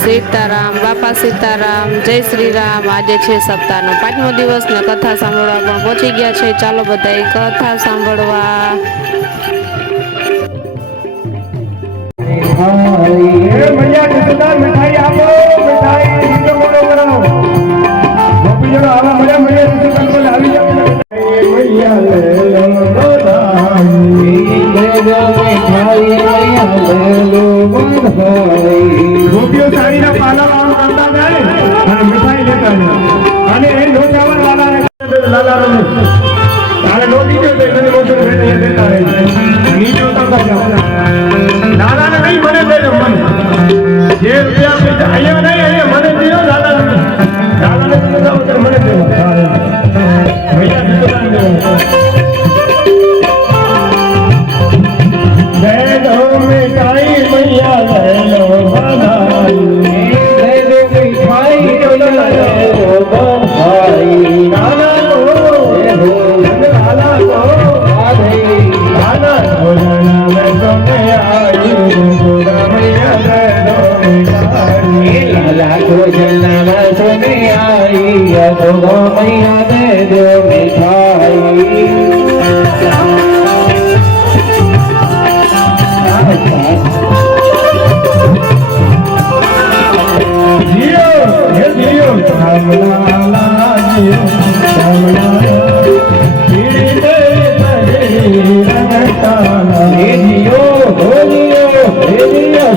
સીતારામ બાપા સીતારામ જય શ્રી રામ। આજે છે સપ્તાહનો 5મો દિવસ ને કથા સાંભળવા પણ પહોંચી ગયા છે। ચાલો બધાએ કથા સાંભળવા। ગોપીઓ સાડીના પાલા વાળો કરતા જાય અને મીઠાઈ લેતા જાય અને એ લોચાવર વાળાને લાલા રમે તારે લોટી દે તો એને લોચો ભેટ દેતા રહે નીચે ઉતરતા જાવ લાલાને નહીં મને દે મને જે રૂપિયા પૈસા અહીંયા નહીં અહીંયા મને દીધો લાલાને તમે જાવ તો મને દે ભૈયા દીધો मिठाई मैया ले लो बधाई ले लो मिठाई मैया ले लो बधाई लाला को हो लाला को आधे लाला को मैं सोने आई गोरा मैया ले लो मिठाई लाला को जलना मैं सोने आई गोरा मैया ले दो मिठाई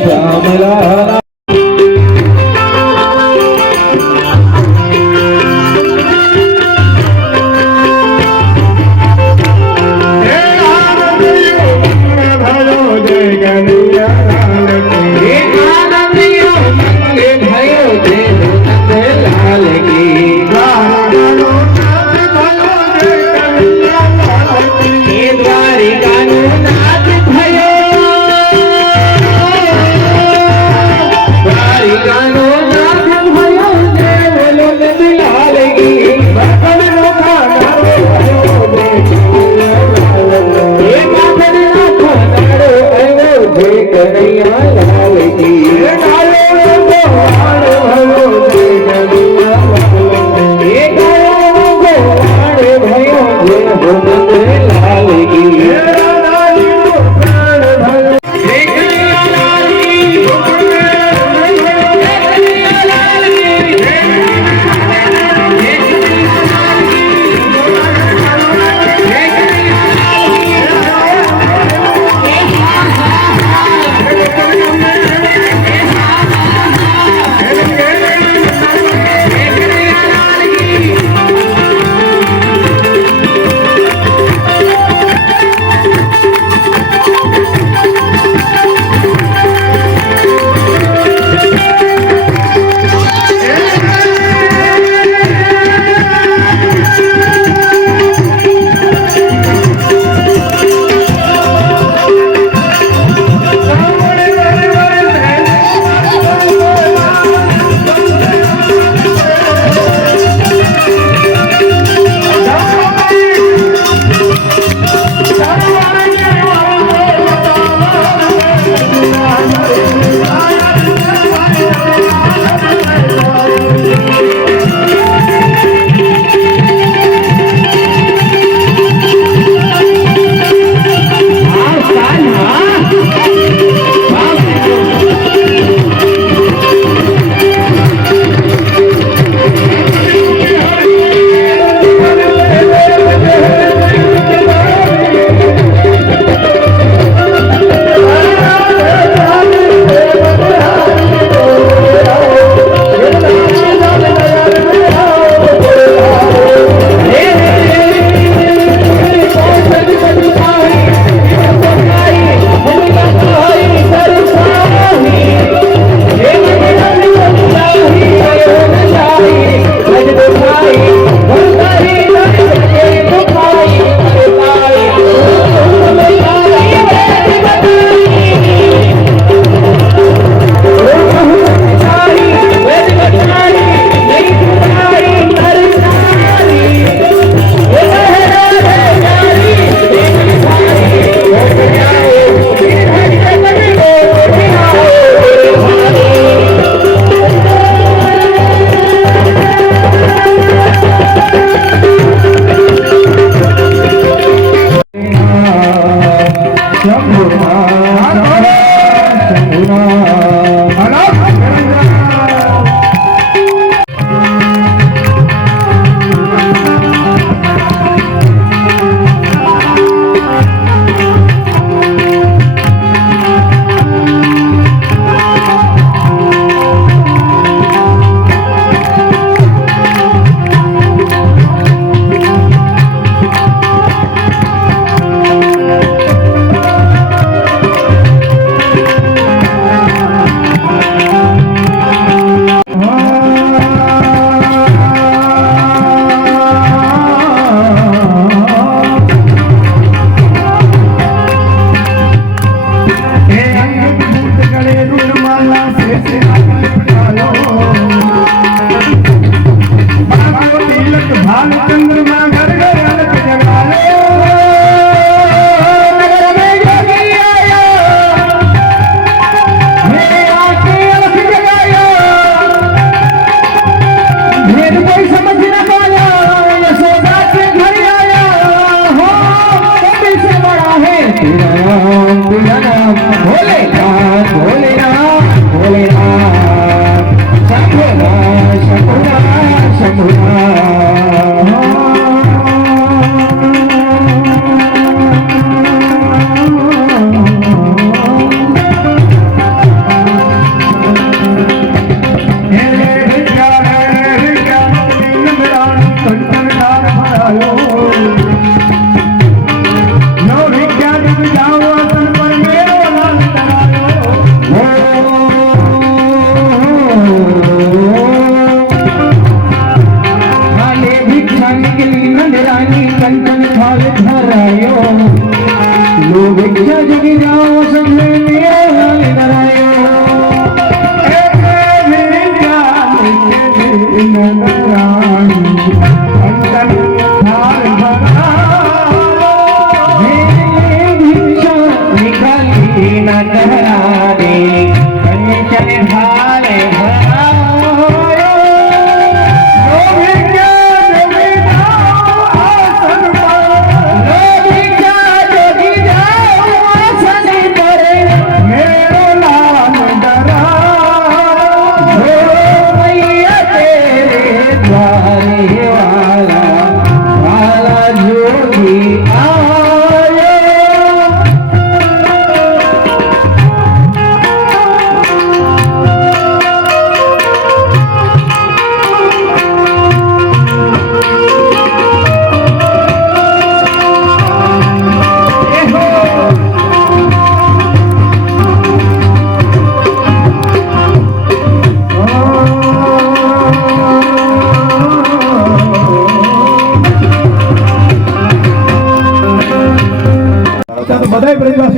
श्यामला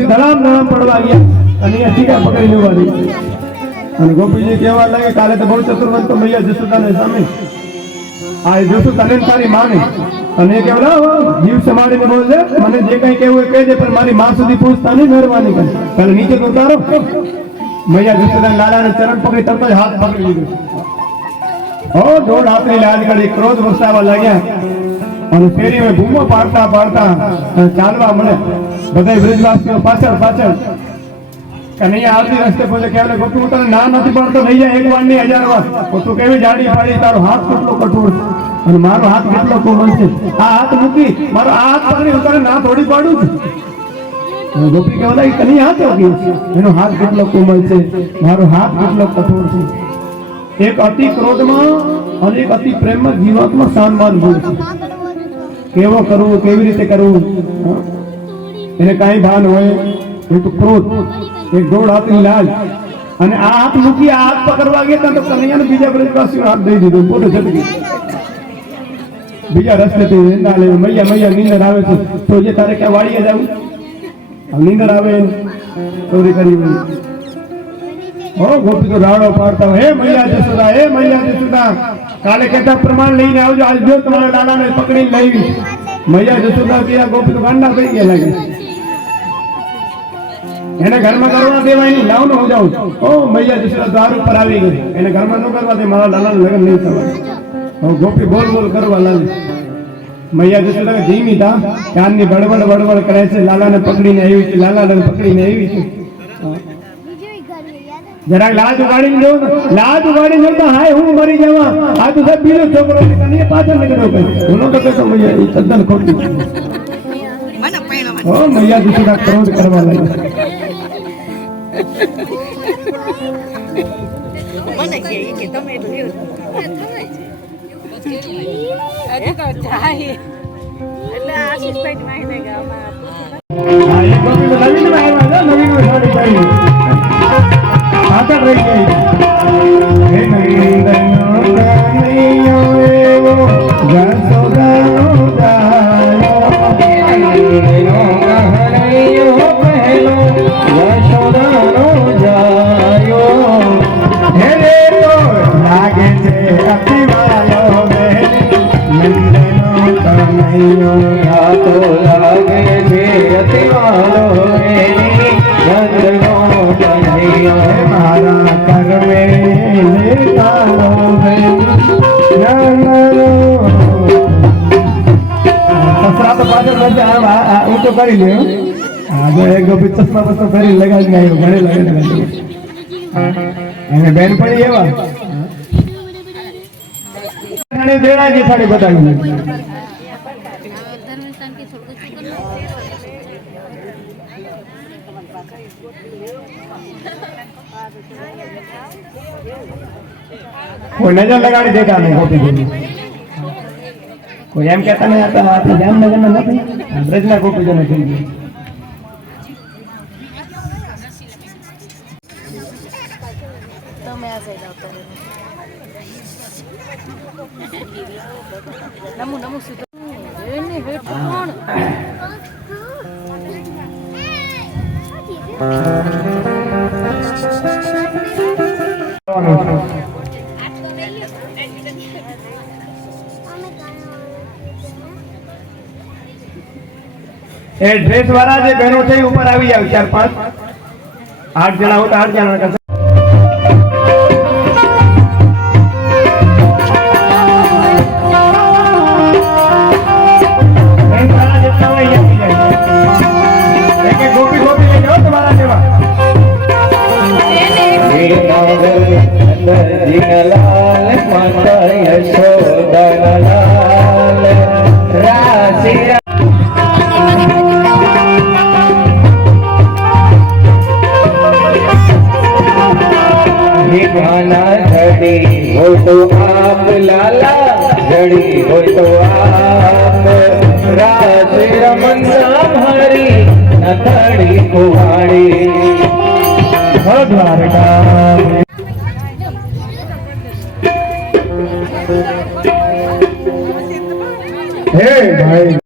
ગોપીજી ધડામ ધડામ પડવા ગયા અને અહીંયા ટીકા પકડી લેવા દે અને ગોપીજી કહેવા લાગે કાલે તો બહુ ચતુર્વંત તો મૈયા જસોદાને સામે આ જસોદાને તારી માને અને એ કહેવા જીવ સમાડીને બોલજે મને જે કઈ કહેવું એ કહેજે પણ મારી માં સુધી પૂછતા નહીં મહેરબાની કરી પેલા નીચે તો ઉતારો મૈયા જસોદાને લાલાને ચરણ પકડી તરત જ હાથ પકડી લીધો હો દોડ આપણી લાજ કરી ક્રોધ વરસાવા લાગ્યા અને ફેરીમાં બૂમો પાડતા પાડતા ચાલવા મળે બધા બ્રજવાસીઓ પાછળ પાછળ કનૈયા આવતી રસ્તે બોલે કે આપણે ગોપી તને ના નથી પાડતો લઈ જાય એક વાર ની 1000 વાર તું કેવી જાડી પાડી તારો હાથ કેટલો કઠોર છે અને મારો હાથ કેટલો કોમળ છે આ હાથ મૂકી મારો આ હાથ પકડી હું તને ના થોડી પાડું છું ગોપી કહેવા લાગી કનૈયા હાથ વાગ્યો છે એનો હાથ કેટલો કોમળ છે મારો હાથ કેટલો કઠોર છે એક અતિ ક્રોધમાં અને એક અતિ પ્રેમમાં જીવાત્મા સાનમાન ભૂલ છે કેવો કરવું કેવી રીતે કરવું એને કાંઈ ભાન હોય એ તો ક્રોધ એક દોડ હાથની લાજ અને આ હાથ મૂકી આ હાથ પકડવા ગયા તો કનૈયાને બીજા બ્રજવાસીઓ હાથ દઈ દીધો પોતે જતી બીજા રસ્તેથી નિંદા લે મૈયા મૈયા નીંદર આવે છે તો જે તારે ક્યાં વાડીએ જવું નીંદર આવે ચોરી કરી હો ગોપી તો રાડો પાડતા હે મૈયા જસોદા કાલે કહેતા પ્રમાણ લઈને આવજો આજ જો તમારા લાલાને પકડીને લાવી મૈયા જસોદા કે ગોપી તો ગાંડા થઈ ગયા લાગે એને ઘરમાં કરવા દેવાય નહીં લાવ ને હું જાઉં ઓ મૈયા જસોદા દ્વાર ઉપર આવી ગઈ એને ઘરમાં ન કરવા દે મારા લાલાને લગ્ન નહીં થવા ગોપી બોલ બોલ કરવા લાગે મૈયા જસોદા ધીમી થા કાનની બળબડ બળબડ કરે છે લાલાને પકડીને આવી છે લાલાને પકડીને આવી છે જરાક લાજ ઉગાડીને જો લાજ ઉગાડીને તો હાય હું મરી જવા આ તો સબ બીજો છોકરો છે કને પાછળ નીકળ્યો ભાઈ હું તો કહેતો મૈયા એ તદ્દન ખોટું મને પહેલા ઓ મૈયા જસોદા ક્રોધ કરવા લાગી મને કે તમે તો જાય એટલે આશીષભાઈ માહિતી ગામમાં આ એક ગોપી તો નવીન માં આવ્યા નવીન સાડી પહેરી આગળ રહી ગઈ હે નંદનો કનૈયો એવો જસોદાનો જાયો નંદનો કનૈયો પહેલો જસોદાનો જાયો હે રે તો લાગે છે અતિવાલો નંદનો કનૈયો આ તો લાગે છે અતિવાલો નંદનો મારા કરવે લેતાલો સસરા તો પાછળ ઊંચો કરી લે જો એક ગોપી ચશ્મા બસો કરી લગાવી આવ્યો ઘરે લગાવી અને બેન પડી એવા દેડાજી સાડી બતાવી કોઈ નજર લગાડી દેતા નહીં ગોપી કોઈ એમ કહેતા નહીં હતા આપણે જામનગરના નથી બ્રજના ગોપીજનો થઈ ગયા તમે આ સાઈડ આવતા નમુ નમુ સીધો એની હેઠ કોણ એ ડ્રેસ વાળા જે બહેનો છે ઉપર આવી જાવ 4-5 8 જણા હોય તો 8 જણા કરશે ગોપી ગોપી લઈ જાઓ તમારા જેવા લાલ માતા યશોદા લાલ રાશિ गाना झड़ी हो तो आप लाला झड़ी हो तो आप राज रमन हरी नथड़ी कुहाड़ी द्वारका हे भाई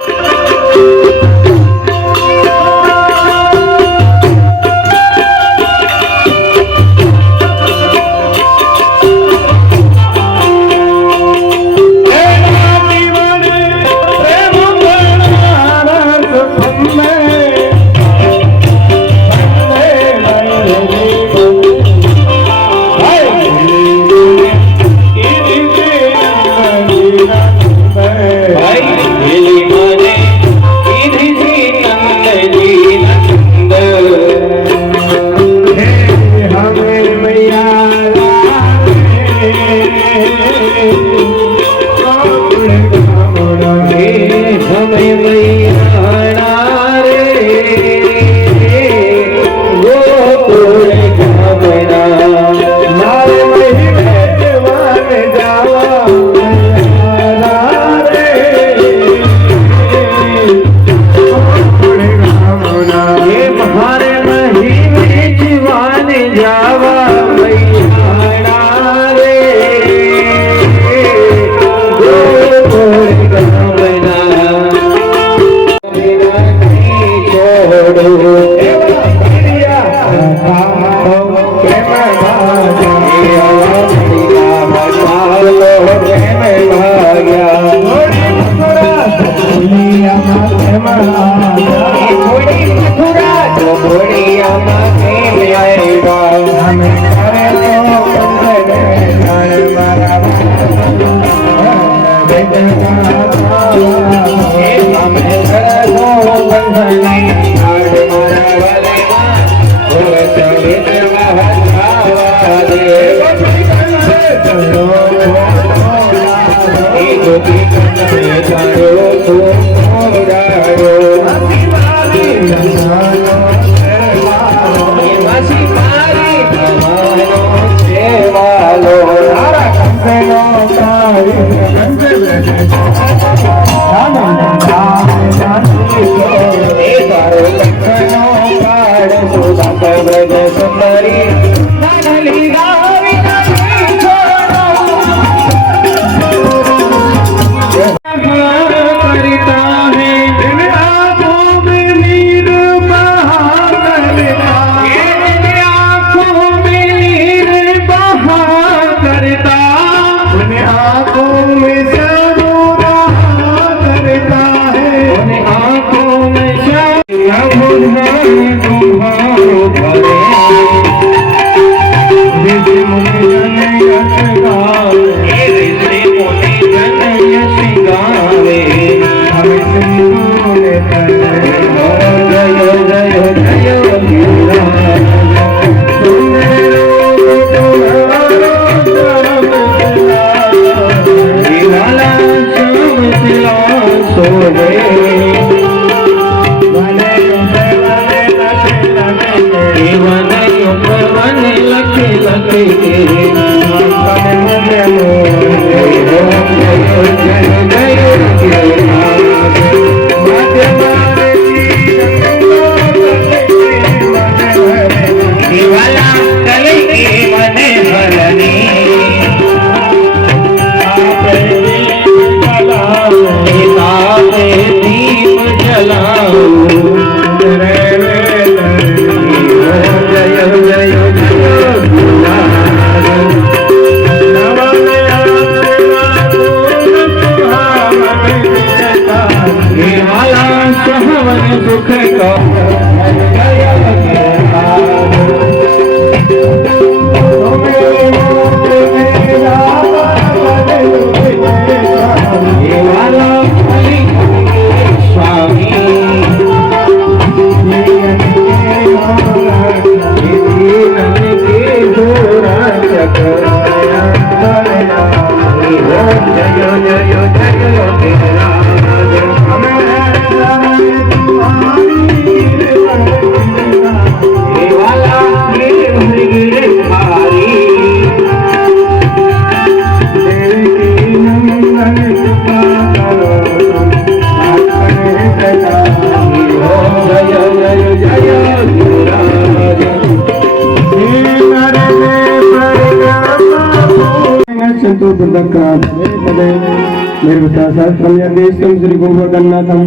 श्री गोवर्धननाथं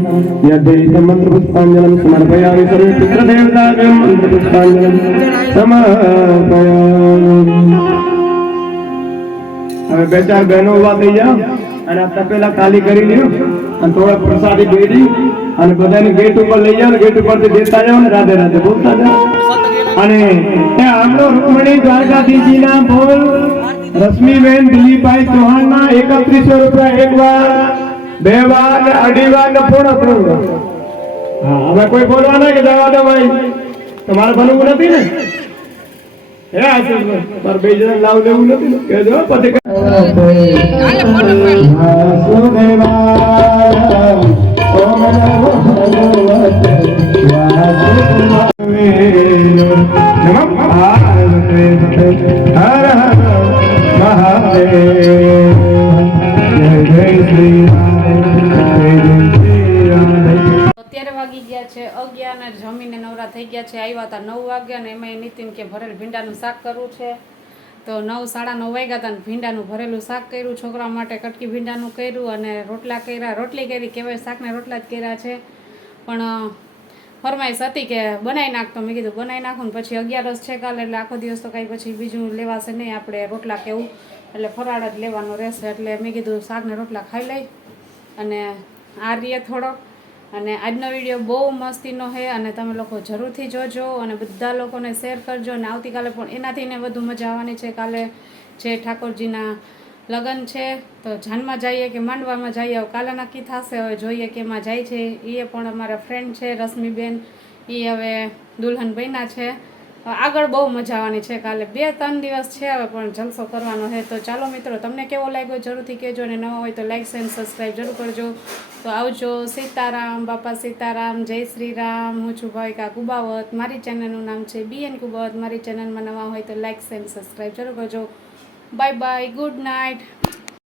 यद्वैतं मंत्रपुष्पाञ्जलिं समर्पयामि सर्वे पितृदेवताभ्यो मंत्रपुष्पाञ्जलिं समर्पयामि। હવે બે ચાર બહેનો ઉભા થઈ જાઓ અને આ તપેલા ખાલી કરી લ્યો અને થોડા પ્રસાદી ભેડી અને બધાને ગેટ ઉપર લઈ જાઓ, ગેટ ઉપરથી દેતા જાઓ ને રાધે રાધે બોલતા જાઓ। અને આપણો રૂકમણી દ્વારકાધીશજીના બોલ રશ્મિબેન દિલીપભાઈ ચૌહાણના 3100 રૂપિયા એક વાર, બે વાર, અઢી વાર ને પોણા 3 વાર। હા, હવે કોઈ બોલવાના કે જવા દો ભાઈ, તમારે ભણવું નથી ને? હે આશીષભાઈ, મારે બે જણા લાવ લેવું નથી ને? કહેજો પછી અત્યારે વાગી ગયા છે 11 ને જમીને નવરા થઈ ગયા છે। આવ્યા હતા 9 વાગ્યા ને એમાં નીતિન કે ભરેલ ભીંડાનું શાક કરવું છે તો 9 સાડા 9 વાગ્યા હતા ને ભીંડાનું ભરેલું શાક કર્યું, છોકરા માટે કટકી ભીંડાનું કર્યું અને રોટલા કર્યા, રોટલી કરી કહેવાય, શાકને રોટલા જ કર્યા છે। પણ ફરમાઈશ હતી કે બનાવી નાખતો, મેં કીધું બનાવી નાખું ને પછી 11 છે કાલે, એટલે આખો દિવસ તો કાંઈ પછી બીજું લેવાશે નહીં આપણે રોટલા કેવું, એટલે ફરાળ જ લેવાનો રહેશે। એટલે મેં કીધું શાકને રોટલા ખાઈ લઈ અને આ રીએ થોડો। અને આજનો વિડીયો બહુ મસ્તીનો છે અને તમે લોકો જરૂરથી જોજો અને બધા લોકોને શેર કરજો અને આવતીકાલે પણ એનાથી ને વધુ મજા આવવાની છે। કાલે જે ઠાકોરજીના લગ્ન છે તો જાનમાં જઈએ કે માંડવામાં જઈએ, હવે કાલે નક્કી થશે, હવે જોઈએ કે એમાં જાય છે। એ પણ અમારા ફ્રેન્ડ છે રશ્મિબેન, એ હવે દુલ્હન બન્યા છે આગળ બહુ મજા આવવાની છે. કાલે 2-3 દિવસ છે હવે પણ જલસો કરવાનો છે. તો ચાલો મિત્રો, તમને કેવો લાગ્યો જરૂરથી કહેજો, અને નવા હોય તો લાઈક એન્ડ સબસ્ક્રાઈબ જરૂર કરજો. તો આવજો. સીતારામ, બાપા સીતારામ, જય શ્રી રામ. હું છું ભાવિકા કુબાવત. મારી ચેનલનું નામ છે BN કુબાવત. મારી ચેનલમાં નવા હોય તો લાઈક એન્ડ સબસ્ક્રાઈબ જરૂર કરજો. Bye bye, good night.